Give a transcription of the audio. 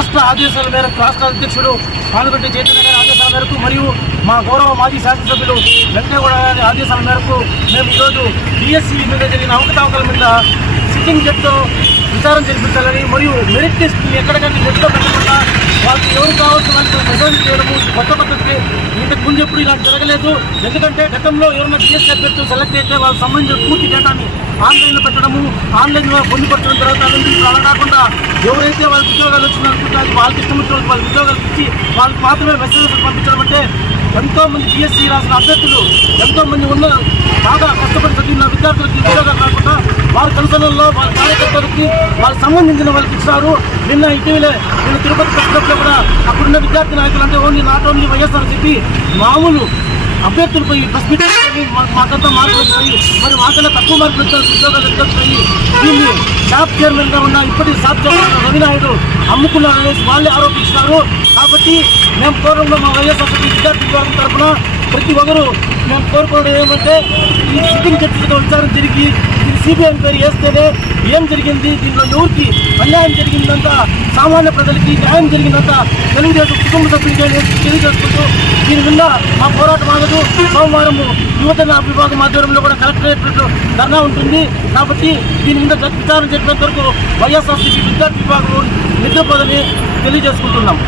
రాష్ట్ర ఆదేశాల మేరకు రాష్ట్ర అధ్యక్షుడు పాల్గొంటే చైతన్య గారి ఆదేశాల మేరకు మరియు మా గౌరవ మాజీ శాసనసభ్యులు వెంకటగౌడ గారి ఆదేశాల మేరకు మేము ఈరోజు డిఎస్సి మీద జరిగిన అవకతవకల మీద సిట్టింగ్ జడ్జితో విచారణ జరిపించాలని మరియు మెరిట్ టెస్ట్ని ఎక్కడికైనా నెట్లో పెట్టకుండా వాళ్ళకి ఎవరు కావాల్సిన వాళ్ళకి మెసేజ్ చేయడము కొత్త పద్ధతికి ఇంతకు ముందు ఎప్పుడు ఇలా జరగలేదు. ఎందుకంటే గతంలో ఎవరైనా డిఎస్సి అభ్యర్థులు సెలెక్ట్ అయితే వాళ్ళకి సంబంధించిన పూర్తి డేటాని ఆన్లైన్లో పెట్టడము, ఆన్లైన్లో పొందుపరచడం జరుగుతుంది. అలా కాకుండా ఎవరైతే వాళ్ళకి ఉద్యోగాలు వచ్చిందనుకుంటే వాళ్ళకి ఇష్టం వచ్చిన వాళ్ళకి ఉద్యోగాలు ఇచ్చి వాళ్ళకి మాత్రమే మెసేజ్ పంపించడం అంటే ఎంతోమంది డిఎస్సి రాసిన అభ్యర్థులు ఎంతోమంది ఉన్న బాగా కష్టపడి చదివిన విద్యార్థులకి ఉద్యోగాలు కాకుండా వారి కన్సర్న్లో వాళ్ళ కార్యకర్తలకి వాళ్ళకి సంబంధించిన వాళ్ళకి ఇచ్చారు. ఇటీవలే నేను తిరుపతి వచ్చినప్పుడు కూడా అక్కడున్న విద్యార్థి నాయకులు అంటే నాట్ ఓన్లీ వైఎస్ఆర్సీపీ మామూలు అభ్యర్థులపై ప్రెస్ మాకంతా మార్కులు వచ్చాయి, మరి మాకన్నా తక్కువ మార్కులు వచ్చారు ఉద్యోగాలు వచ్చాయి. దీన్ని షాప్ చైర్మన్గా ఉన్న ఇప్పటికీ షాప్ చైర్మన్ రవినాయుడు అమ్ముకున్నారనేసి వాళ్ళే ఆరోపించినారు. కాబట్టి మేము పూర్వంలో మా వైఎస్ఆర్సీపీ విద్యార్థి విభాగం తరఫున ప్రతి ఒక్కరూ మేము కోరుకోవడం ఏమంటే ఈ సిట్టింగ్ జడ్జితో విచారణ జరిగి ఇది సిబిఐ పేరు వేస్తేనే ఏం జరిగింది, దీంట్లో ఎవరికి అన్యాయం జరిగిందంతా సామాన్య ప్రజలకి న్యాయం జరిగిందంతా తెలుగుదేశం కుటుంబ సభ్యులు తెలియజేసుకుంటూ దీని మీద మా పోరాటం ఆగదు. సోమవారం యువజన విభాగం ఆధ్వర్యంలో కూడా కలెక్టరేట్ ధర్నా ఉంటుంది. కాబట్టి దీని మీద విచారణ జరిపేంత వరకు వైఎస్ఆర్సీపీ విద్యార్థి విభాగం నిద్రపోదని తెలియజేసుకుంటున్నాం.